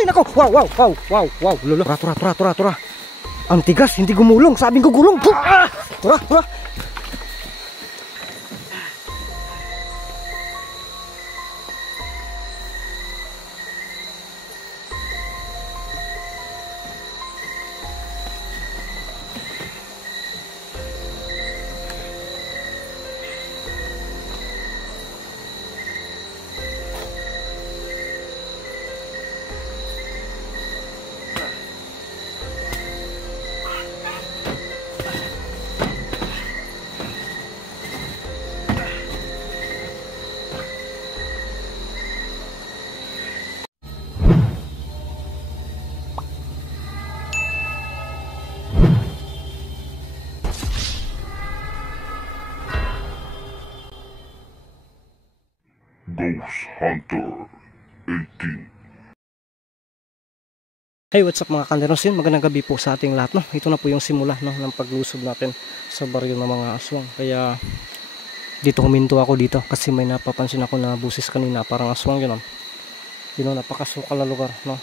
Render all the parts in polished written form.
Ay, nako. Wow. Lolo. Tura. Ang tigas, hindi gumulong. Sabing ko gulong. Tura. Ghost Hunter 18. Hey, what's up mga kanderosin? Magandang gabi po sa ating lahat, no? Ito na po yung simula, no, ng paglusob natin sa baryo ng mga aswang. Kaya dito huminto ako dito kasi may napapansin ako na busis kanina, parang aswang yun, no? Yun, napakasukal na lugar, no?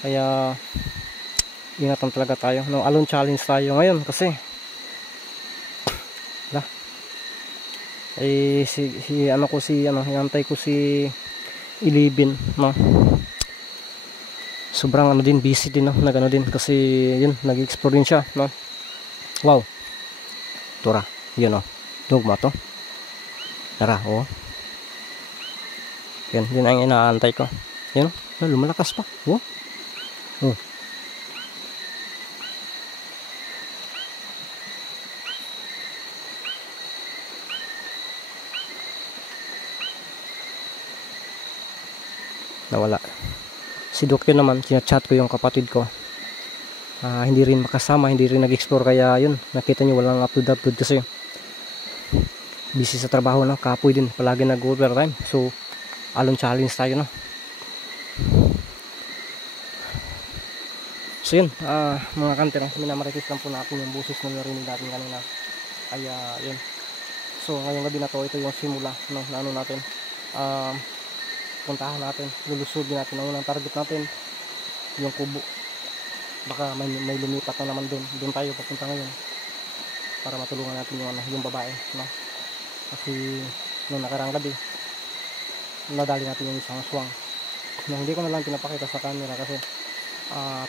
Kaya ingatan talaga tayo, no? Alone challenge tayo ngayon kasi hinantay ko si Ilibin, no? Sobrang din, busy din, no? Nagano din kasi yun, nag-explore din siya, no? Wow. Tura, yun, no? Dugma to. Tara, oh. Yan ang inaantay ko. Yun, no? Lumalakas pa. Oh. Nawala. Si Dokyo naman, chinachat ko yung kapatid ko. Hindi rin makasama, hindi rin nag-explore, kaya yun, nakita nyo walang upload kasi busy sa trabaho, no? Kapoy din, palagi nag-overtime. So, alone challenge tayo, no? So yun, mga kanter, minamaritis lang po natin yung busis na narinig natin kanina. Kaya yun. So, ngayong gabi na to, ito yung simula, no? Na ano natin. Puntahan natin, lulusubin natin. Ang unang target natin yung kubo. Baka may lumipat na naman doon tayo papunta ngayon para matulungan natin yung babae, no? Kasi nung nakarang gabi nadali natin yung isang aswang, no? Hindi ko na lang pinapakita sa camera kasi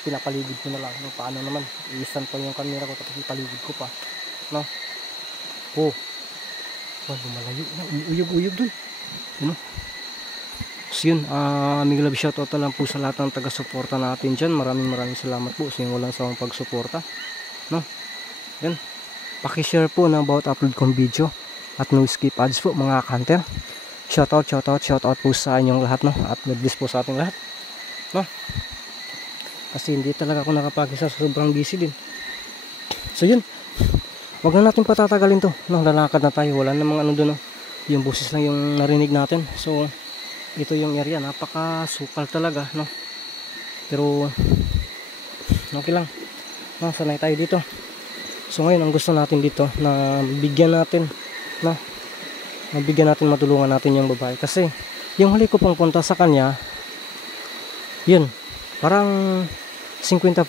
pinapaligid ko na lang, no? Paano naman i-stand pa yung camera ko tapos ipaligid ko pa, no? Lumalayo na, uyog dun, you know? So yun, may love shoutout lang po sa lahat ng taga-suporta natin dyan. Maraming salamat po sa yung walang sawang pagsuporta, no? Yan, pakishare po ng bawat upload kong video at no skip ads po mga kanter. Shoutout po sa inyong lahat, no? At God-bless po sa ating lahat, no? Kasi hindi talaga ako nakapag-isa, sobrang busy din. So yun, wag na natin patatagalin to, no? Lalakad na tayo, wala namang ano doon, no? Yung boses lang yung narinig natin. So ito yung area, napakasukal talaga, no? Pero okay lang, no? Sanay tayo dito. So ngayon ang gusto natin dito na bigyan natin, no? Matulungan natin yung babae kasi yung huli ko pong punta sa kanya, yun, parang 50%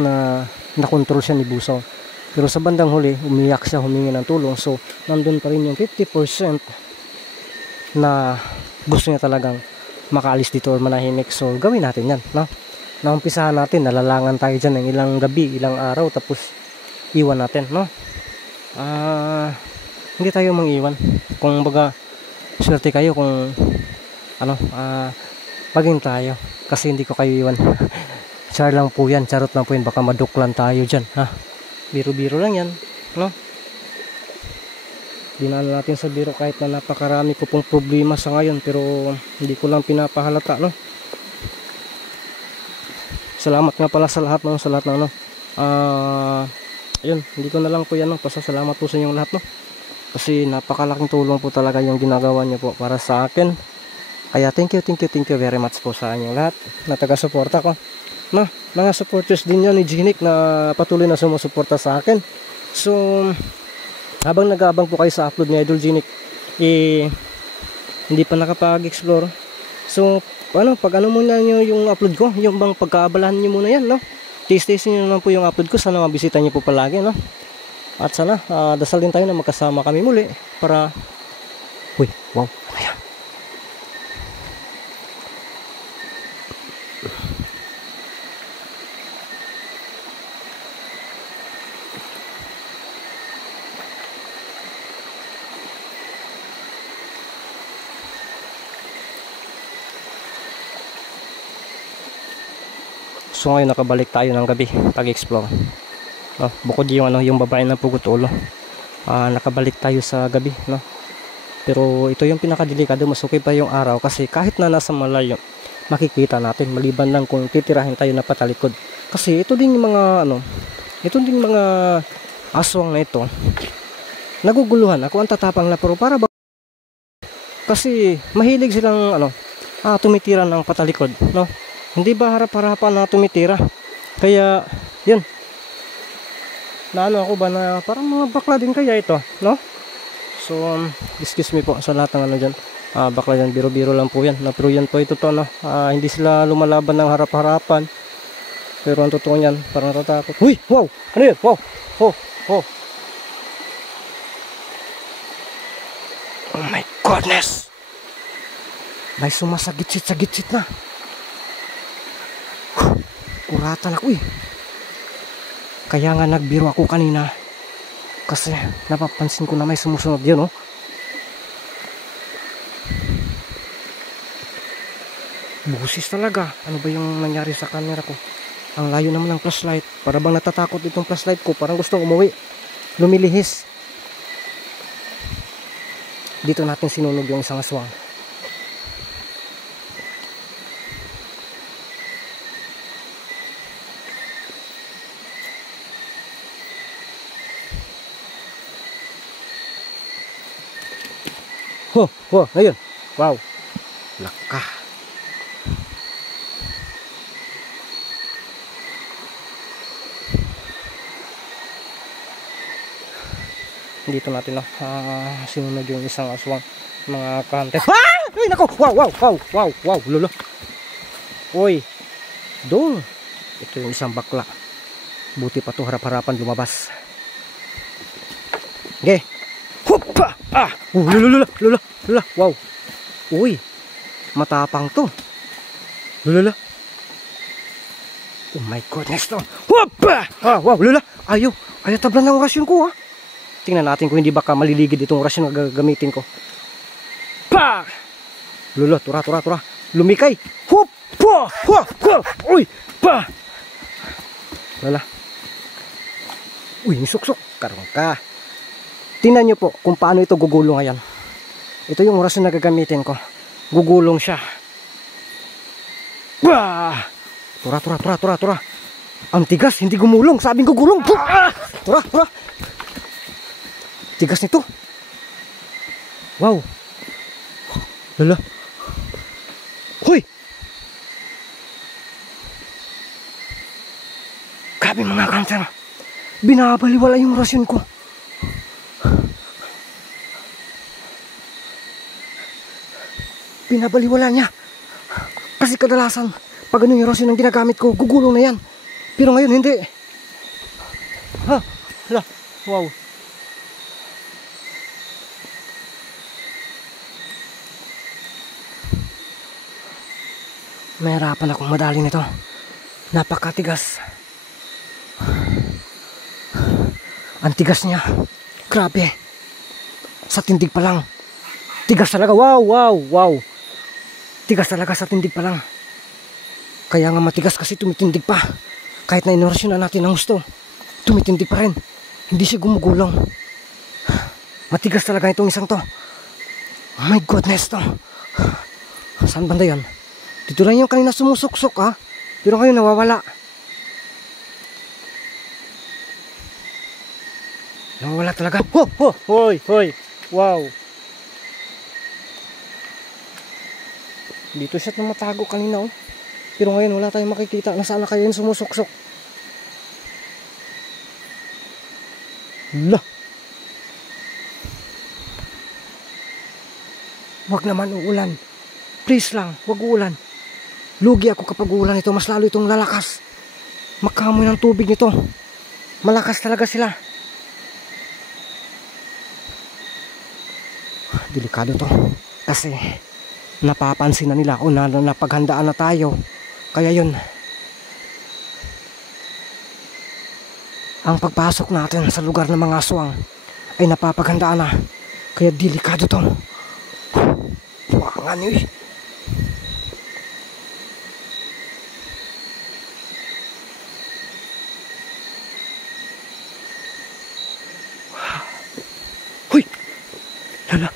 na nakontrol siya ni Busaw. Pero sa bandang huli, umiyak siya, humingi ng tulong. So nandun pa rin yung 50% na gusto niya talagang makaalis dito or manahimik. So gawin natin yan, no? Naumpisahan natin, nalalangan tayo dyan ng ilang gabi, ilang araw, tapos iwan natin, no? Hindi tayo mang-iwan. Kung baga swerte kayo kung ano, pagin tayo kasi hindi ko kayo iwan. Char lang po yan, charot lang po yan, baka maduklan tayo dyan, ha? Biro-biro lang yan, no? Dinala natin sa biro kahit na napakarami ko pong problema sa ngayon, pero hindi ko lang pinapahalata, no? Salamat nga pala sa lahat, no? Sa lahat ng, no? Ayun, hindi ko na lang po yan, no? Pasasalamat po sa inyong lahat, no? Kasi napakalaking tulong po talaga yung ginagawa niyo po para sa akin. Kaya thank you very much po sa inyong lahat na taga-suporta ko, no? Mga supporters din yan ni Ginic na patuloy na sumusuporta sa akin. So habang nag-aabang po kayo sa upload ni Idol Ginic, hindi pa nakapag-explore. So paano, pag ano muna nyo yung upload ko, yung bang pagkaabalahan nyo muna yan, no? Taste-taste nyo naman po yung upload ko. Sana mabisita nyo po palagi, no? At sana, dasal din tayo na magkasama kami muli para... Uy, wow, ano yan? So ngayon nakabalik tayo ng gabi pag-explore. Bukod yung yung babae ng pugot ulo. Nakabalik tayo sa gabi, no. Pero ito yung pinakadelikado, mas okay pa yung araw kasi kahit na nasa malayo makikita natin maliban lang kung titirahin tayo na patalikod. Kasi ito din yung mga mga aswang na ito. Naguguluhan. Ako ang tatapang na pero para ba kasi mahilig silang tumitira ng patalikod, no. Hindi ba harap-harapan na tumitira? Kaya, yun. Naano ako ba na parang mga bakla din kaya ito, no? So, excuse me po sa lahat ng dyan. Bakla dyan, biro-biro lang po yan. Pero yan po ito to, no? Hindi sila lumalaban ng harap-harapan. Pero ang totoo yan, parang natatakot. Uy! Wow! Ano yun? Wow! Oh! Oh! Oh my goodness! May sumasagitsit-sagitsit na. Kuratan ako eh. Kaya nga nagbiro ako kanina kasi napapansin ko na may sumusunod yun, oh. Busis talaga. Ano ba yung nangyari sa camera ko? Ang layo naman ng flashlight. Para bang natatakot itong flashlight ko. Parang gustong umuwi. Lumilihis. Dito natin sinunog yung isang aswang. Ayun. Wow. Laka. Dito natin sinunog yung isang aswang, mga kantes. Ay nako. Wow. Lolo. Uy. Dong. Ito yung isang bakla. Buti pa to harap-harapan lumabas. Okay. Hoppa! Lula. Wow. Uy. Matapang to. Lula. Oh my goodness to. Hoppa! Wow, lula. Ayaw tablan ng orasyon ko, ha. Tingnan natin kung hindi baka maliligid itong orasyon na gagamitin ko. Pa! Lula, tura. Lumikay. Hoppa! Uy! Pa! Lula. Uy, suksok. Karong ka. Tingnan nyo po kung paano ito gugulong ngayon. Ito yung orasyon na gagamitin ko. Gugulong siya. Bah! Tura. Ang tigas, hindi gumulong. Sabing gugulong. Tura. Tigas nito. Wow. Lala. Hoy! Grabe mga kanser. Binabaliwala yung orasyon ko. Binabaliwala niya. Kasi kadalasan, pag ano yung orasyon ang ginagamit ko, gugulong na yan. Pero ngayon, hindi. Hala. Wow. Mahirapan akong madali nito. Napakatigas. Ang tigas niya. Grabe. Sa tindig pa lang. Tigas talaga. Wow. Tigas talaga sa tindig pa lang. Kaya nga matigas kasi tumitindig pa. Kahit na inorasyon na natin ang gusto, tumitindig pa rin. Hindi siya gumugulong. Matigas talaga itong isang to. Oh my goodness to. Saan banda yan? Dito lang yung kanina sumusuksok, ha. Pero ngayon nawawala. Nawawala talaga. Hoy. Wow. Dito siya matago kanina, oh. Pero ngayon wala tayong makikita. Nasaan na kaya yung sumusuksok? Lah. Wag naman uulan. Please lang, wag uulan. Lugi ako kapag ulan ito. Mas lalo itong lalakas. Makamoy ng tubig nito. Malakas talaga sila. Delikado to. Kasi napapansin na nila. O napaghandaan na tayo. Kaya yun. Ang pagpasok natin sa lugar ng mga aswang ay napapaghandaan na. Kaya delikado to. Buwangan yun. Huy! Lala!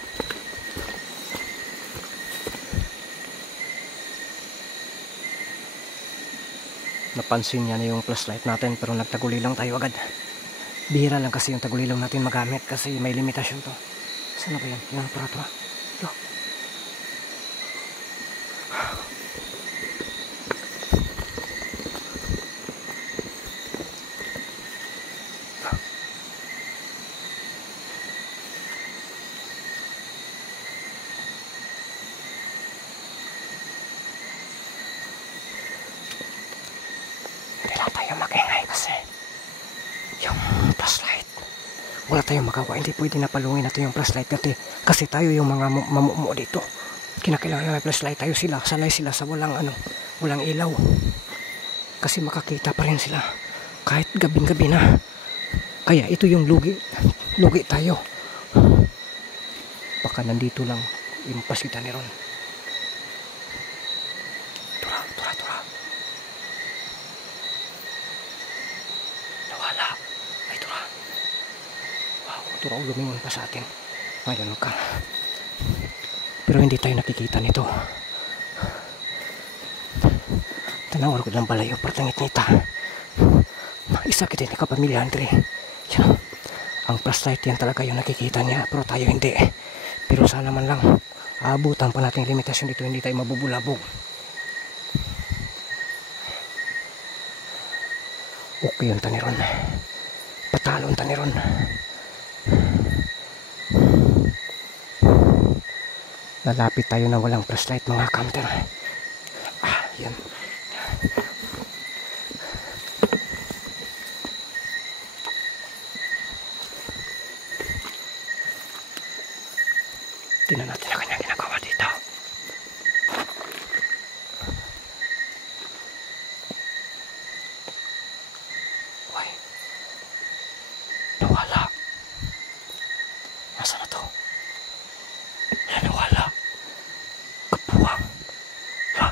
Napansin niya na yung flashlight natin pero nagtaguli lang tayo agad. Bihira lang kasi yung taguli lang natin magamit kasi may limitasyon to. Saan na ba yan? Yan, tara. Yo. Hindi lang tayo mag-ingay kasi yung flashlight. Wala tayong magawa. Hindi pwede napalungin natin yung flashlight kasi tayo yung mga mamumuo dito. Kinakailangan na may flashlight tayo sila. Sanay sila sa walang ilaw. Kasi makakita pa rin sila kahit gabing-gabi na. Kaya ito yung lugi tayo. Baka nandito lang impas kita ni Ron. Tura. Nawala. Ay, tura. Wow, tura, lumingon pa sa atin. Ngayon ka. Pero hindi tayo nakikita nito. Tanawar ko lang balayo pertangit nita. Isa kita ni kapamilya Andre. Yan. Ang flashlight yan talaga yung nakikita niya pero tayo hindi. Pero sana man lang aabutan pa natin yung limitasyon dito, hindi tayo mabubulabog. Okay yung taniron. Patalon taniron. Lalapit tayo na walang flashlight mga counter. Yan. Tingnan natin ang kanyang ginagawa dito. Uy. Nawala. Nasaan na to? Nawala. Kapuwang. Ha?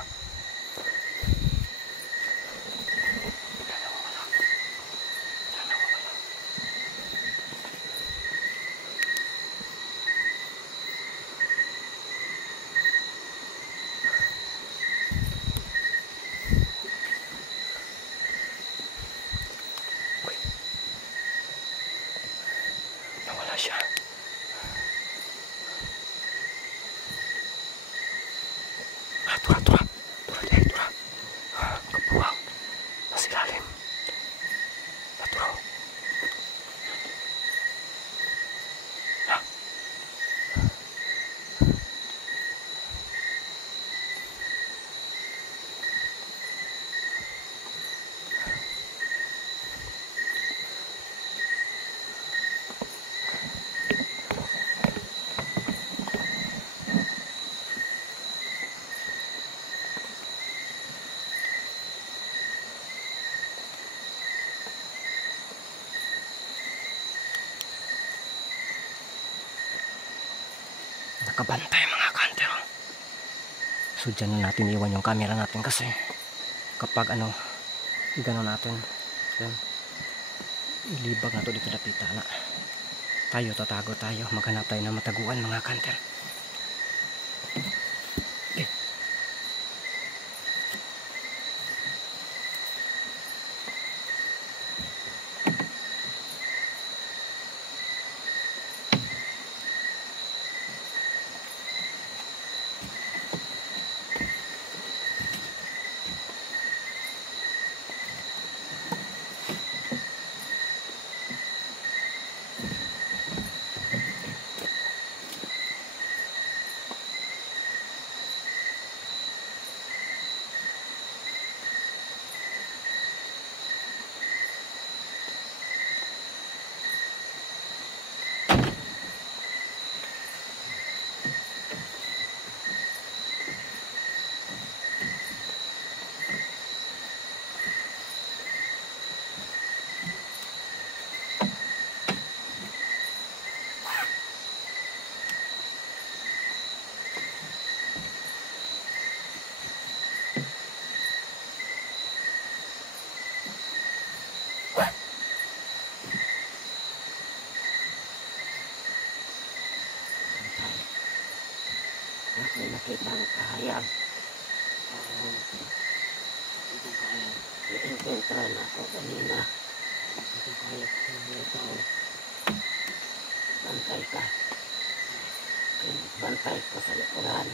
Nawala siya. Tura. Kapuwang. Nasa ilalim. Tura. Nakabantay mga kantero. So dyan na natin iwan yung camera natin kasi kapag gano'n natin yan, ilibag na to dito napita na tayo, tatago tayo, maghanap tayo ng mataguan mga kanter. isang kahayag. I-encounter na ako kanina. Bantay ka. Bantay ko sa likuran.